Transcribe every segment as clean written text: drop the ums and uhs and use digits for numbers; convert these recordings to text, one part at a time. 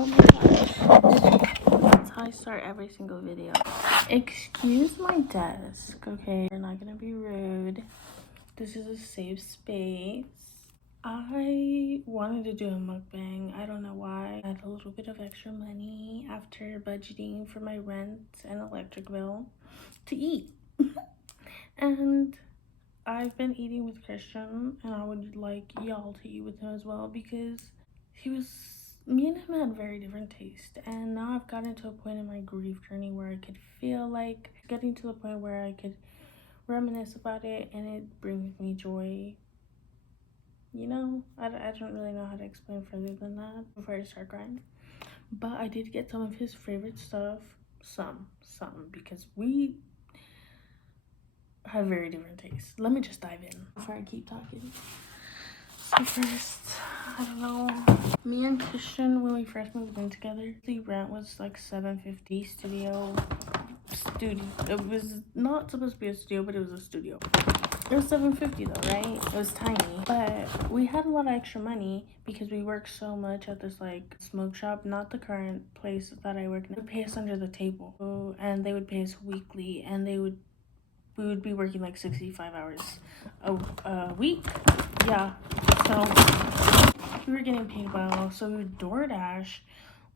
Oh my gosh. That's how I start every single video. Excuse my desk, okay? You're not gonna be rude. This is a safe space. I wanted to do a mukbang. I don't know why. I had a little bit of extra money after budgeting for my rent and electric bill to eat. And I've been eating with Christian, and I would like y'all to eat with him as well because me and him had very different tastes. And now I've gotten to a point in my grief journey where I could feel like getting to the point where I could reminisce about it and it brings me joy. You know, I don't really know how to explain further than that before I start crying. But I did get some of his favorite stuff. Some, because we have very different tastes. Let me just dive in before I keep talking. So first, I don't know. Me and Christian, when we first moved in together, the rent was like $750 studio. It was not supposed to be a studio, but it was a studio. It was $750 though, right? It was tiny. But we had a lot of extra money because we worked so much at this like smoke shop, not the current place that I work now. They would pay us under the table. And they would pay us weekly, and we would be working like 65 hours a week. Yeah. So we were getting paid well. So we would DoorDash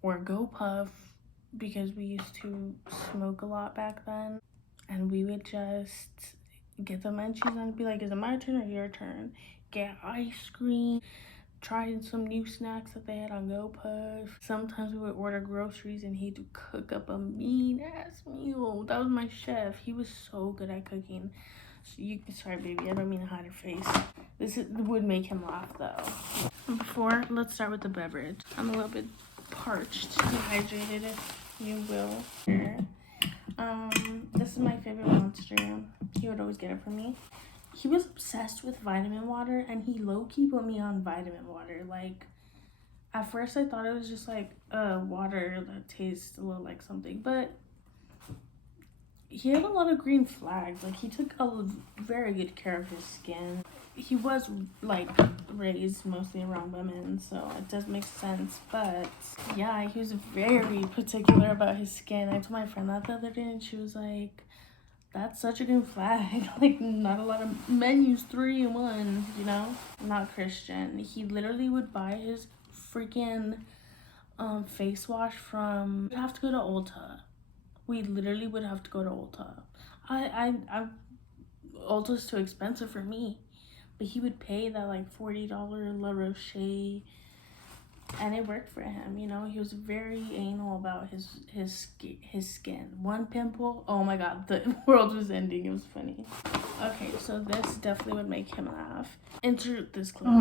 or GoPuff because we used to smoke a lot back then. And we would just get the munchies and be like, is it my turn or your turn? Get ice cream, try some new snacks that they had on GoPuff. Sometimes we would order groceries and he'd cook up a mean ass meal. That was my chef. He was so good at cooking. So sorry baby, I don't mean to hide her face. Would make him laugh though. Let's start with the beverage. I'm a little bit parched, dehydrated if you will. Here. This is my favorite Monster. He would always get it for me. He was obsessed with vitamin water, and he low-key put me on vitamin water. Like, at first I thought it was just like water that tastes a little like something, but he had a lot of green flags. Like, he took a very good care of his skin. He was like raised mostly around women, so it does make sense. But yeah, he was very particular about his skin. I told my friend that the other day, and she was like, that's such a good flag. Like, not a lot of men use 3-in-1, you know? Not Christian. He literally would buy his freaking face wash from, we'd have to go to Ulta. We literally would have to go to Ulta. Ulta's too expensive for me. But he would pay that like $40 La Roche, and it worked for him, you know. He was very anal about his skin. One pimple, oh my god, the world was ending. It was funny. Okay, so this definitely would make him laugh. Insert this clip. I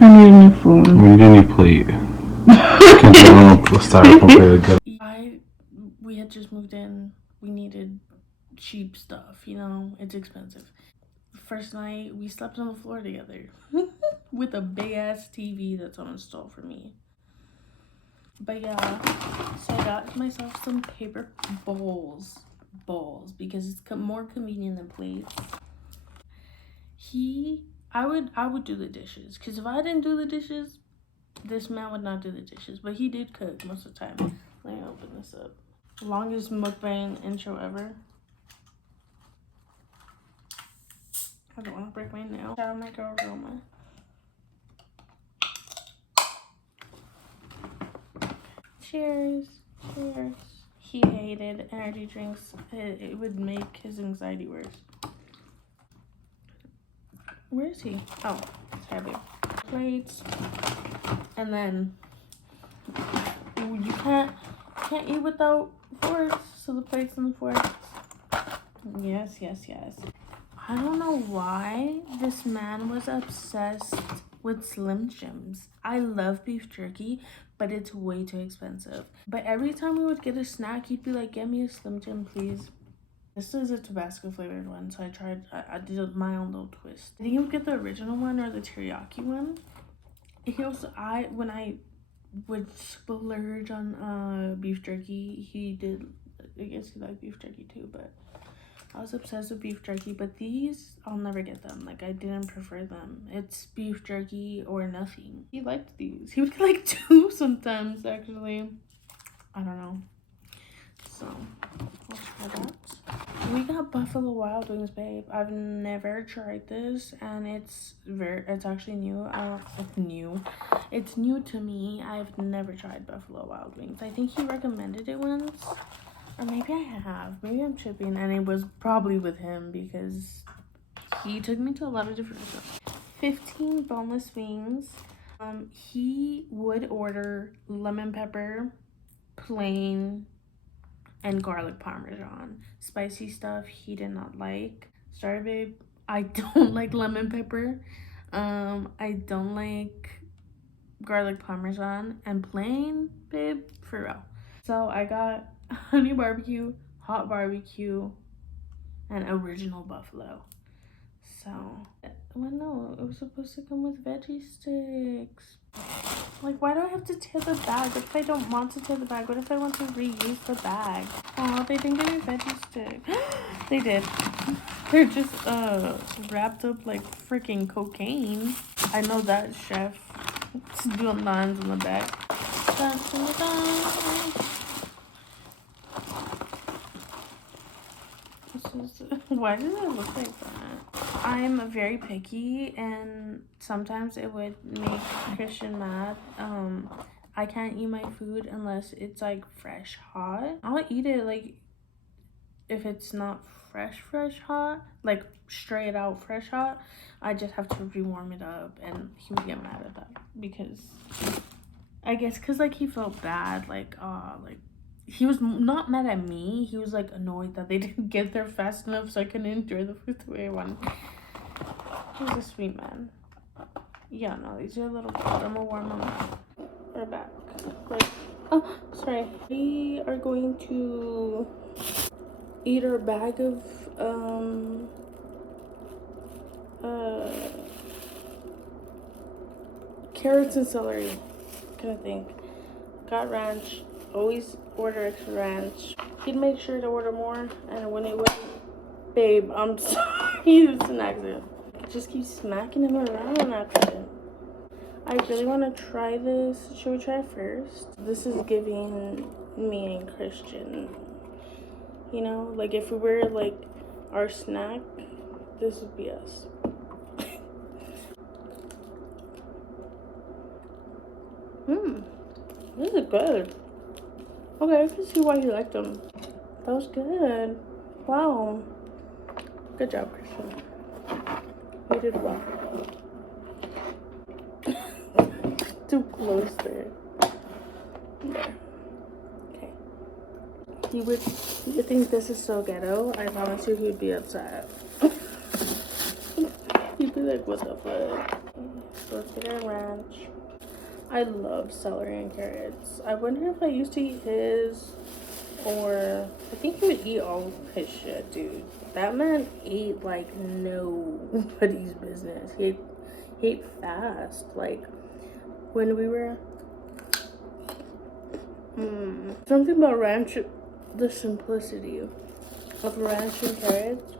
need a new phone. We need a new plate. Can you the styrofoam plate again? We had just moved in. We needed cheap stuff, you know. It's expensive. First night, we slept on the floor together with a big ass TV that someone stole from me. But yeah, so I got myself some paper bowls because it's more convenient than plates. I would do the dishes, because if I didn't do the dishes, this man would not do the dishes. But he did cook most of the time. Let me open this up. Longest mukbang intro ever. I don't want to break my nail. Shout out my girl Roma. Cheers. Cheers. He hated energy drinks. It would make his anxiety worse. Where is he? Oh, heavy. Plates. And then you can't eat without forks. So the plates and the forks. Yes. I don't know why this man was obsessed with Slim Jims. I love beef jerky, but it's way too expensive. But every time we would get a snack, he'd be like, get me a Slim Jim, please. This is a Tabasco flavored one, so I did my own little twist. I think he would get the original one or the teriyaki one. When I would splurge on beef jerky, I guess he liked beef jerky too, but I was obsessed with beef jerky, but these, I'll never get them. Like, I didn't prefer them. It's beef jerky or nothing. He liked these. He would get like 2 sometimes, actually. I don't know. So, we'll try that. We got Buffalo Wild Wings, babe. I've never tried this, and it's actually new. It's new to me. I've never tried Buffalo Wild Wings. I think he recommended it once, or maybe I have. Maybe I'm tripping, and it was probably with him because he took me to a lot of different restaurants. 15 boneless wings. He would order lemon pepper, plain, and garlic parmesan. Spicy stuff he did not like. Sorry, babe. I don't like lemon pepper. I don't like garlic parmesan, and plain, babe, for real. So I got honey barbecue, hot barbecue, and original buffalo. So, well, no, it was supposed to come with veggie sticks. Like, why do I have to tear the bag? What if I don't want to tear the bag? What if I want to reuse the bag? Oh, they didn't give me veggie sticks. They did. They're just wrapped up like freaking cocaine. I know that, chef. It's doing lines on the back. Dun, dun, dun. Why does it look like that? I'm very picky, and sometimes it would make Christian mad. I can't eat my food unless it's like fresh hot. I'll eat it like if it's not fresh hot, like straight out fresh hot. I just have to rewarm it up, and he would get mad at that because I guess because like he felt bad, like he was not mad at me. He was like annoyed that they didn't get there fast enough so I can enjoy the food the way I wanted. He's a sweet man. Yeah, no, these are little kids. I'm gonna warm them up. They're back. Like, oh, sorry. We are going to eat our bag of carrots and celery kind of thing. Got ranch. Always order extra ranch. He'd make sure to order more, and when it wasn't, babe, I'm sorry, it's an accident. Just keep smacking him around on accident. I really want to try this. Should we try it first? This is giving me and Christian, you know, like if we were like our snack, this would be us. This is good. Okay, I can see why you liked them. That was good. Wow. Good job, Christian. You did well. Too close there. Okay. You would think this is so ghetto. I promise you he'd be upset. He'd be like, what the fuck? So let's get our ranch. I love celery and carrots. I wonder if I used to eat his, or I think he would eat all of his shit, dude. That man ate like nobody's business. He ate fast. Like when we were something about ranch, the simplicity of ranch and carrots.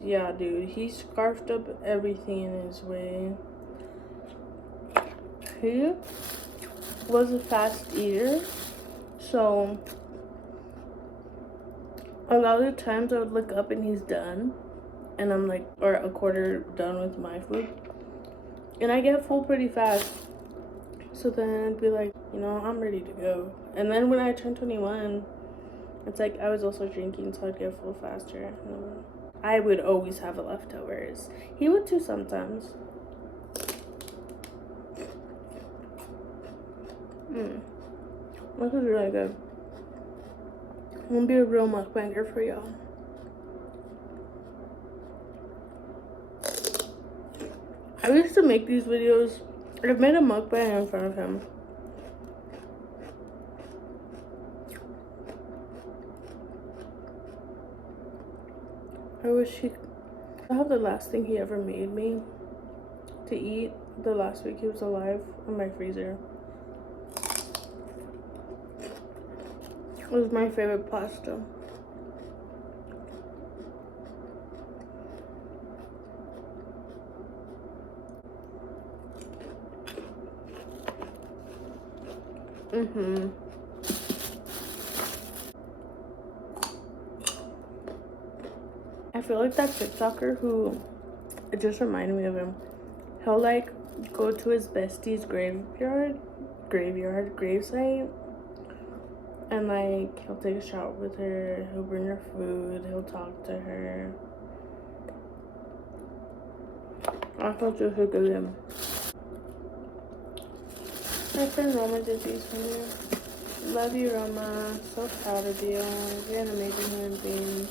Yeah, dude, he scarfed up everything in his way. He was a fast eater, so a lot of the times I would look up and he's done, and I'm like, or a quarter done with my food, and I get full pretty fast. So then I'd be like, you know, I'm ready to go. And then when I turned 21, it's like I was also drinking, so I'd get full faster. I would always have leftovers. He would too sometimes. This is really good. I'm gonna be a real mukbanger for y'all. I used to make these videos. I've made a mukbang in front of him. I wish he could have the last thing he ever made me to eat the last week he was alive in my freezer. It was my favorite pasta. I feel like that TikToker who, it just reminded me of him. He'll like go to his bestie's gravesite, and like he'll take a shot with her, he'll bring her food, he'll talk to her. I felt just look at him. My friend Roma did these for me. Love you, Roma. So proud of you. You're an amazing human being.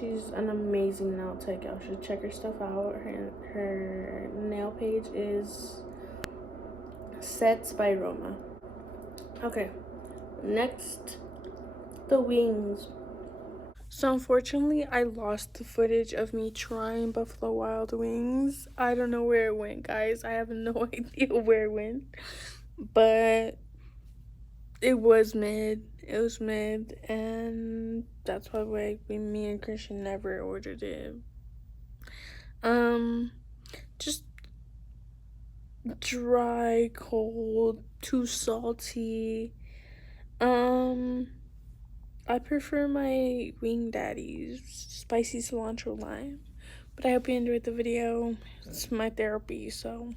She's an amazing nail tech. Y'all should check her stuff out. Her nail page is Sets by Roma. Okay, next, the wings. So unfortunately, I lost the footage of me trying Buffalo Wild Wings. I don't know where it went, guys. I have no idea where it went. But it was mid. It was mid, and that's why me and Christian never ordered it. Just dry, cold, too salty. I prefer my Wing Daddy's spicy cilantro lime. But I hope you enjoyed the video. It's my therapy, so